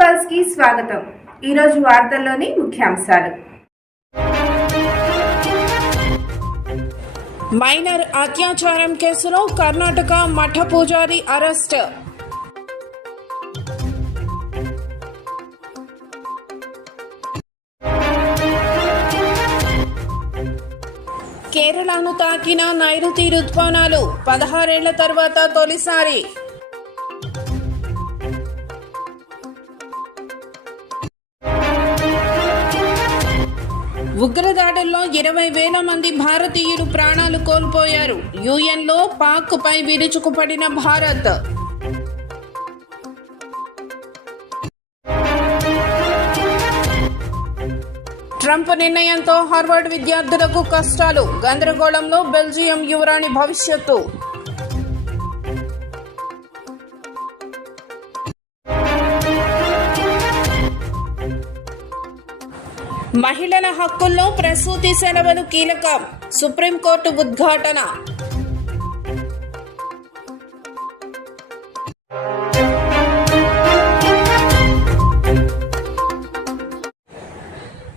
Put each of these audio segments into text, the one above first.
పల్స్కి స్వాగతం. ఈరోజు వార్తల్లోని ముఖ్యాంశాలు. మైనర్ అత్యాచారం కేసులో కర్ణాటక మఠ పూజారి అరెస్ట్. కేరళను తాకిన నైరుతి రుతుపవనాలు పదహారేళ్ళ తర్వాత తొలిసారి. ఉగ్రదాడుల్లో ఇరవై వేల మంది భారతీయులు ప్రాణాలు కోల్పోయారు. యుఎన్లో పాక్ పై విరుచుకుపడిన భారత్. ట్రంప్ నిర్ణయంతో హార్వర్డ్ విద్యార్థులకు కష్టాలు. గందరగోళంలో బెల్జియం యువరాణి భవిష్యత్తు. మహిళల హక్కుల్లో ప్రసూతి సెలవులు కీలకం. సుప్రీంకోర్టు ఉద్ఘాటన.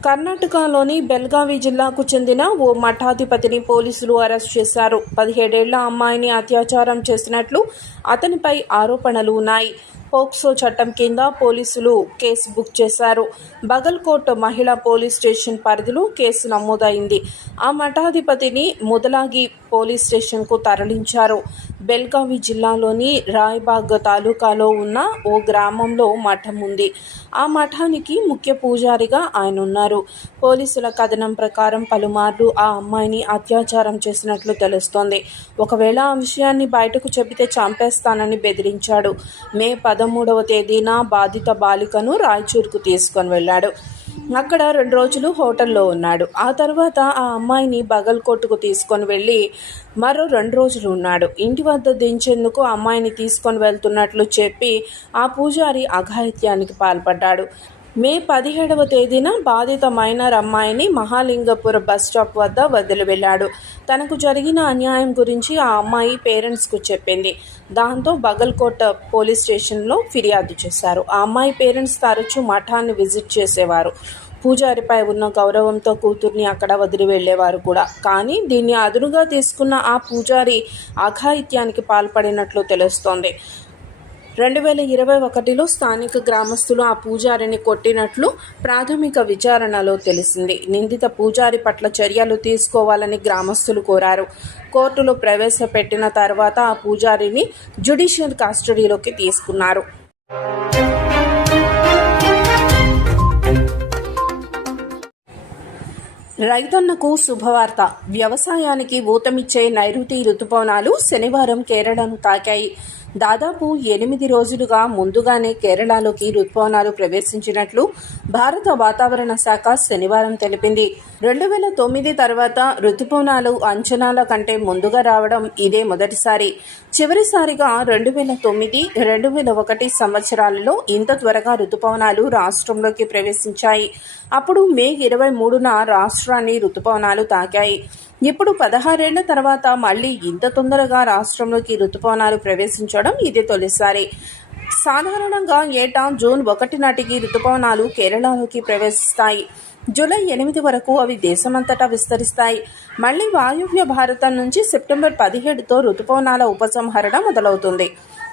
కర్ణాటకలోని బెల్గావి జిల్లాకు చెందిన ఓ మఠాధిపతిని పోలీసులు అరెస్ట్ చేశారు. పదిహేడేళ్ళ అమ్మాయిని అత్యాచారం చేసినట్లు అతనిపై ఆరోపణలు ఉన్నాయి. పోక్సో చట్టం కింద పోలీసులు కేసు బుక్ చేశారు. బగల్కోట్ మహిళా పోలీస్ స్టేషన్ పరిధిలో కేసు నమోదైంది. ఆ మఠాధిపతిని ముదలాగి పోలీస్ స్టేషన్కు తరలించారు. బెల్గావి జిల్లాలోని రాయ్బాగ్ తాలూకాలో ఉన్న ఓ గ్రామంలో మఠం ఉంది. ఆ మఠానికి ముఖ్య పూజారిగా ఆయన ఉన్నారు. పోలీసుల కథనం ప్రకారం పలుమార్లు ఆ అమ్మాయిని అత్యాచారం చేసినట్లు తెలుస్తోంది. ఒకవేళ ఆ విషయాన్ని బయటకు చెబితే చంపేస్తానని బెదిరించాడు. మే పదమూడవ తేదీన బాధిత బాలికను రాయచూర్కు తీసుకొని వెళ్ళాడు. అక్కడ రెండు రోజులు హోటల్లో ఉన్నాడు. ఆ తర్వాత ఆ అమ్మాయిని బగల్కోట్కు తీసుకొని వెళ్ళి మరో రెండు రోజులు ఉన్నాడు. ఇంటి వద్ద దించేందుకు అమ్మాయిని తీసుకొని వెళ్తున్నట్లు చెప్పి ఆ పూజారి అఘాయిత్యానికి పాల్పడ్డాడు. మే పదిహేడవ తేదీన బాధిత మైనర్ అమ్మాయిని మహాలింగపుర బస్ స్టాప్ వద్ద వదిలి వెళ్ళాడు తనకు జరిగిన అన్యాయం గురించి ఆ అమ్మాయి పేరెంట్స్కు చెప్పింది. దాంతో బగల్కోట పోలీస్ స్టేషన్లో ఫిర్యాదు చేశారు. ఆ అమ్మాయి పేరెంట్స్ తరచూ మఠాన్ని విజిట్ చేసేవారు. పూజారిపై ఉన్న గౌరవంతో కూతుర్ని అక్కడ వదిలి వెళ్ళేవారు కూడా. కానీ దీన్ని అదునుగా తీసుకున్న ఆ పూజారి అఘాయిత్యానికి పాల్పడినట్లు తెలుస్తోంది. రెండు వేల ఇరవై ఒకటిలో స్థానిక గ్రామస్తులు ఆ పూజారిని కొట్టినట్లు ప్రాథమిక విచారణలో తెలిసింది. నిందిత పూజారి పట్ల చర్యలు తీసుకోవాలని గ్రామస్తులు కోరారు. కోర్టులో ప్రవేశపెట్టిన తర్వాత ఆ పూజారిని జ్యుడిషియల్ కస్టడీలోకి తీసుకున్నారు. రైతన్నకు శుభవార్త. వ్యవసాయానికి ఊతమిచ్చే నైరుతి రుతుపవనాలు శనివారం కేరళను తాకాయి. దాదాపు ఎనిమిది రోజులుగా ముందుగానే కేరళలోకి రుతుపవనాలు ప్రవేశించినట్లు భారత వాతావరణ శాఖ శనివారం తెలిపింది. రెండు వేల తొమ్మిది తర్వాత రుతుపవనాలు అంచనాల కంటే ముందుగా రావడం ఇదే మొదటిసారి. చివరిసారిగా రెండు వేల తొమ్మిది రెండు వేల ఒకటి సంవత్సరాలలో ఇంత త్వరగా రుతుపవనాలు రాష్ట్రంలోకి ప్రవేశించాయి. అప్పుడు మే ఇరవై మూడున రాష్ట్రాన్ని రుతుపవనాలు తాకాయి. ఇప్పుడు పదహారేళ్ళ తర్వాత మళ్ళీ ఇంత తొందరగా రాష్ట్రంలోకి రుతుపవనాలు ప్రవేశించడం ఇది తొలిసారి. సాధారణంగా ఏటా జూన్ ఒకటి నాటికి రుతుపవనాలు కేరళలోకి ప్రవేశిస్తాయి. జూలై ఎనిమిది వరకు అవి దేశమంతటా విస్తరిస్తాయి. మళ్ళీ వాయువ్య భారతం నుంచి సెప్టెంబర్ పదిహేడుతో రుతుపవనాల ఉపసంహరణ మొదలవుతుంది.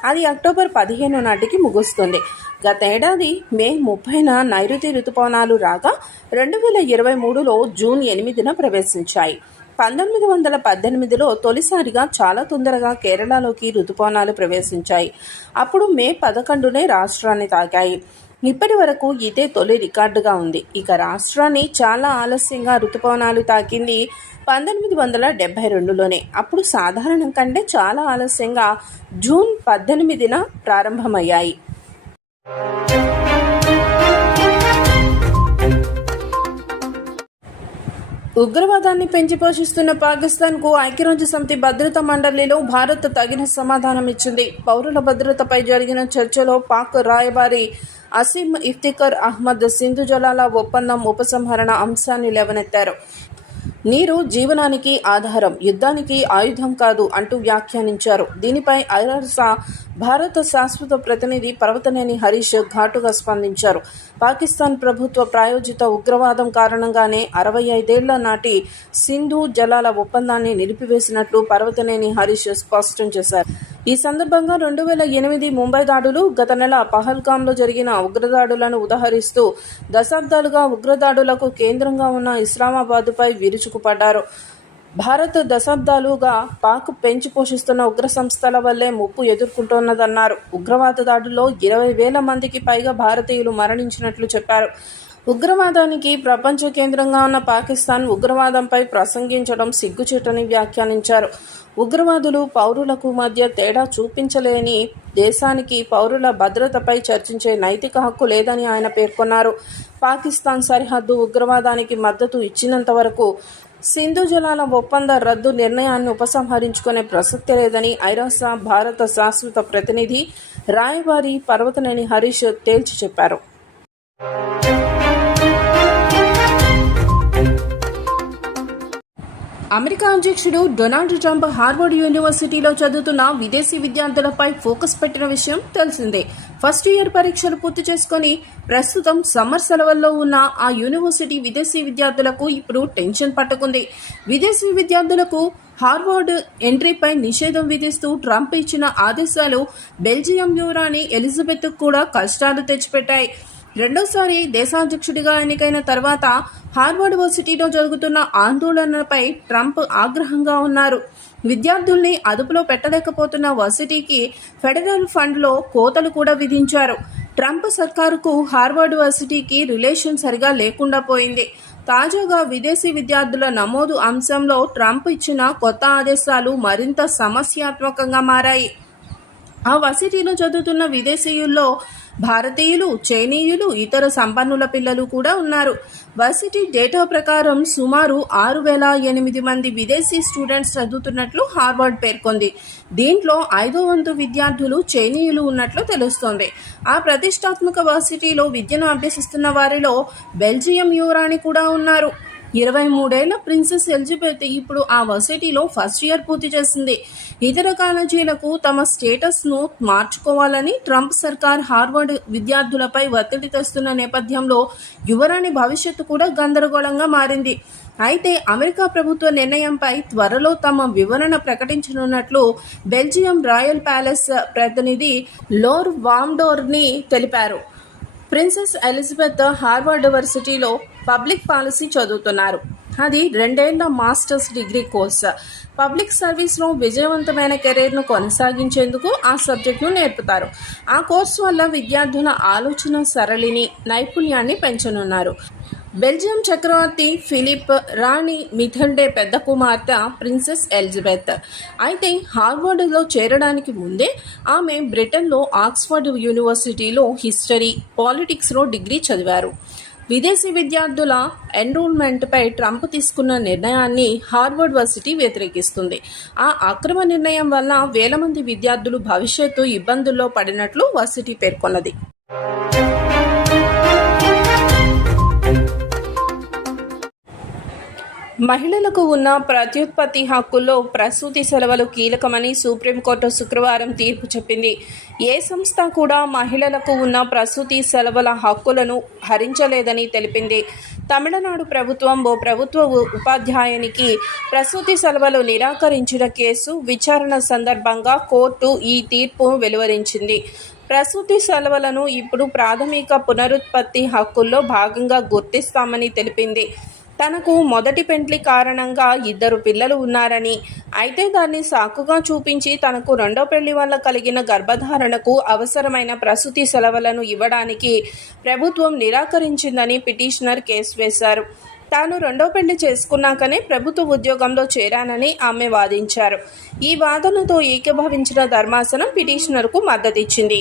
అది అక్టోబర్ పదిహేను నాటికి ముగుస్తుంది. గతేడాది మే ముప్పైన నైరుతి రుతుపవనాలు రాగా రెండు వేల ఇరవై మూడులో జూన్ ఎనిమిదిన ప్రవేశించాయి. పంతొమ్మిది వందల పద్దెనిమిదిలో తొలిసారిగా చాలా తొందరగా కేరళలోకి రుతుపవనాలు ప్రవేశించాయి. అప్పుడు మే పదకొండునే రాష్ట్రాన్ని తాకాయి. ఇప్పటి వరకు ఇదే తొలి రికార్డుగా ఉంది. ఇక రాష్ట్రాన్ని చాలా ఆలస్యంగా రుతుపవనాలు తాకింది పంతొమ్మిది వందల డెబ్బై రెండులోనే. అప్పుడు సాధారణం కంటే చాలా ఆలస్యంగా జూన్ పద్దెనిమిదిన ప్రారంభమయ్యాయి. ఉగ్రవాదాన్ని పెంచి పోషిస్తున్న పాకిస్తాన్కు ఐక్యరాజ్య సమితి భద్రతా మండలిలో భారత్ తగిన సమాధానం ఇచ్చింది. పౌరుల భద్రతపై జరిగిన చర్చలో పాక్ రాయబారి అసీమ్ ఇఫ్తికర్ అహ్మద్ సింధు జలాల ఒప్పందం ఉపసంహరణ అంశాన్ని లేవనెత్తారు. నీరు జీవనానికి ఆధారం యుద్ధానికి ఆయుధం కాదు అంటూ వ్యాఖ్యానించారు. దీనిపై ఐరాసా భారత శాశ్వత ప్రతినిధి పర్వతనేని హరీష్ ఘాటుగా స్పందించారు. పాకిస్తాన్ ప్రభుత్వ ప్రాయోజిత ఉగ్రవాదం కారణంగానే అరవై ఐదేళ్ళ నాటి సింధు జలాల ఒప్పందాన్ని నిలిపివేసినట్లు పర్వతనేని హరీష్ స్పష్టం చేశారు. ఈ సందర్భంగా రెండు వేల ఎనిమిది ముంబై దాడులు గత నెల పహల్గాంలో జరిగిన ఉగ్రదాడులను ఉదహరిస్తూ దశాబ్దాలుగా ఉగ్రదాడులకు కేంద్రంగా ఉన్న ఇస్లామాబాద్పై విరుచుకుపడ్డారు. భారత్ దశాబ్దాలుగా పాక్ పెంచి పోషిస్తున్న ఉగ్ర సంస్థల వల్లే ముప్పు ఎదుర్కొంటున్నదన్నారు. ఉగ్రవాద దాడుల్లో ఇరవై వేల మందికి పైగా భారతీయులు మరణించినట్లు చెప్పారు. ఉగ్రవాదానికి ప్రపంచ కేంద్రంగా ఉన్న పాకిస్తాన్ ఉగ్రవాదంపై ప్రసంగించడం సిగ్గుచేటని వ్యాఖ్యానించారు. ఉగ్రవాదులు పౌరులకు మధ్య తేడా చూపించలేని దేశానికి పౌరుల భద్రతపై చర్చించే నైతిక హక్కు లేదని ఆయన పేర్కొన్నారు. పాకిస్తాన్ సరిహద్దు ఉగ్రవాదానికి మద్దతు ఇచ్చినంత వరకు సింధు జలాల ఒప్పంద రద్దు నిర్ణయాన్ని ఉపసంహరించుకునే ప్రసక్తి లేదని ఐరాస భారత శాశ్వత ప్రతినిధి రాయబారి పర్వతనేని హరీష్ తేల్చి చెప్పారు. అమెరికా అధ్యక్షుడు డొనాల్డ్ ట్రంప్ హార్వర్డ్ యూనివర్సిటీలో చదువుతున్న విదేశీ విద్యార్థులపై ఫోకస్ పెట్టిన విషయం తెలిసిందే. ఫస్ట్ ఇయర్ పరీక్షలు పూర్తి చేసుకొని ప్రస్తుతం సమ్మర్ సెలవుల్లో ఉన్న ఆ యూనివర్సిటీ విదేశీ విద్యార్థులకు ఇప్పుడు టెన్షన్ పట్టుకుంది. విదేశీ విద్యార్థులకు హార్వర్డ్ ఎంట్రీపై నిషేధం విధిస్తూ ట్రంప్ ఇచ్చిన ఆదేశాలు బెల్జియం యువరాణి ఎలిజబెత్ కూడా కష్టాలు తెచ్చిపెట్టాయి. రెండోసారి దేశాధ్యక్షుడిగా ఎన్నికైన తర్వాత హార్వర్డ్ వర్సిటీలో జరుగుతున్న ఆందోళనలపై ట్రంప్ ఆగ్రహంగా ఉన్నారు. విద్యార్థుల్ని అదుపులో పెట్టలేకపోతున్న వర్సిటీకి ఫెడరల్ ఫండ్లో కోతలు కూడా విధించారు. ట్రంప్ సర్కారుకు హార్వర్డ్ వర్సిటీకి రిలేషన్ సరిగా లేకుండా పోయింది. తాజాగా విదేశీ విద్యార్థుల నమోదు అంశంలో ట్రంప్ ఇచ్చిన కొత్త ఆదేశాలు మరింత సమస్యాత్మకంగా మారాయి. ఆ వర్సిటీలో చదువుతున్న విదేశీయుల్లో భారతీయులు చైనీయులు ఇతర సంపన్నుల పిల్లలు కూడా ఉన్నారు. వర్సిటీ డేటా ప్రకారం సుమారు ఆరు వేల ఎనిమిది మంది విదేశీ స్టూడెంట్స్ చదువుతున్నట్లు హార్వర్డ్ పేర్కొంది. దీంట్లో ఐదో వంతు విద్యార్థులు చైనీయులు ఉన్నట్లు తెలుస్తోంది. ఆ ప్రతిష్టాత్మక వర్సిటీలో విద్యను అభ్యసిస్తున్న వారిలో బెల్జియం యువరాణి కూడా ఉన్నారు. ఇరవై మూడేళ్ళ ప్రిన్సెస్ ఎలిజబెత్ ఇప్పుడు ఆ వర్సిటీలో ఫస్ట్ ఇయర్ పూర్తి చేసింది. ఇతర కాలేజీలకు తమ స్టేటస్ను మార్చుకోవాలని ట్రంప్ సర్కార్ హార్వర్డ్ విద్యార్థులపై ఒత్తిడి తెస్తున్న నేపథ్యంలో యువరాణి భవిష్యత్తు కూడా గందరగోళంగా మారింది. అయితే అమెరికా ప్రభుత్వ నిర్ణయంపై త్వరలో తమ వివరణ ప్రకటించనున్నట్లు బెల్జియం రాయల్ ప్యాలెస్ ప్రతినిధి లోర్ వామ్డోర్ని తెలిపారు. ప్రిన్సెస్ ఎలిజబెత్ హార్వర్డ్ యూనివర్సిటీలో పబ్లిక్ పాలసీ చదువుతున్నారు. అది రెండేళ్ళ మాస్టర్స్ డిగ్రీ కోర్సు. పబ్లిక్ సర్వీస్లో విజయవంతమైన కెరీర్ను కొనసాగించేందుకు ఆ సబ్జెక్టును నేర్పుతారు. ఆ కోర్సు వల్ల విద్యార్థుల ఆలోచన సరళిని నైపుణ్యాన్ని పెంచనున్నారు. బెల్జియం చక్రవర్తి ఫిలిప్ రాణి మిథల్డే పెద్ద కుమార్తె ప్రిన్సెస్ ఎలిజబెత్. అయితే హార్వర్డ్లో చేరడానికి ముందే ఆమె బ్రిటన్లో ఆక్స్ఫర్డ్ యూనివర్సిటీలో హిస్టరీ పాలిటిక్స్లో డిగ్రీ చదివారు. విదేశీ విద్యార్థుల ఎన్రోల్మెంట్పై ట్రంప్ తీసుకున్న నిర్ణయాన్ని హార్వర్డ్ వర్సిటీ వ్యతిరేకిస్తుంది. ఆ అక్రమ నిర్ణయం వల్ల వేల మంది విద్యార్థులు భవిష్యత్తు ఇబ్బందుల్లో పడినట్లు వర్సిటీ పేర్కొన్నది. మహిళలకు ఉన్న ప్రత్యుత్పత్తి హక్కుల్లో ప్రసూతి సెలవులు కీలకమని సుప్రీంకోర్టు శుక్రవారం తీర్పు చెప్పింది. ఏ సంస్థ కూడా మహిళలకు ఉన్న ప్రసూతి సెలవుల హక్కులను హరించలేదని తెలిపింది. తమిళనాడు ప్రభుత్వం ఓ ప్రభుత్వ ఉపాధ్యాయునికి ప్రసూతి సెలవులు నిరాకరించిన కేసు విచారణ సందర్భంగా కోర్టు ఈ తీర్పు వెలువరించింది. ప్రసూతి సెలవులను ఇప్పుడు ప్రాథమిక పునరుత్పత్తి హక్కుల్లో భాగంగా గుర్తిస్తామని తెలిపింది. తనకు మొదటి పెండ్లి కారణంగా ఇద్దరు పిల్లలు ఉన్నారని అయితే దాన్ని సాకుగా చూపించి తనకు రెండో పెళ్ళి వల్ల కలిగిన గర్భధారణకు అవసరమైన ప్రసూతి సెలవులను ఇవ్వడానికి ప్రభుత్వం నిరాకరించిందని పిటిషనర్ కేసు వేశారు. తాను రెండో పెళ్ళి చేసుకున్నాకనే ప్రభుత్వ ఉద్యోగంలో చేరానని ఆమె వాదించారు. ఈ వాదనతో ఏకీభవించిన ధర్మాసనం పిటిషనర్కు మద్దతిచ్చింది.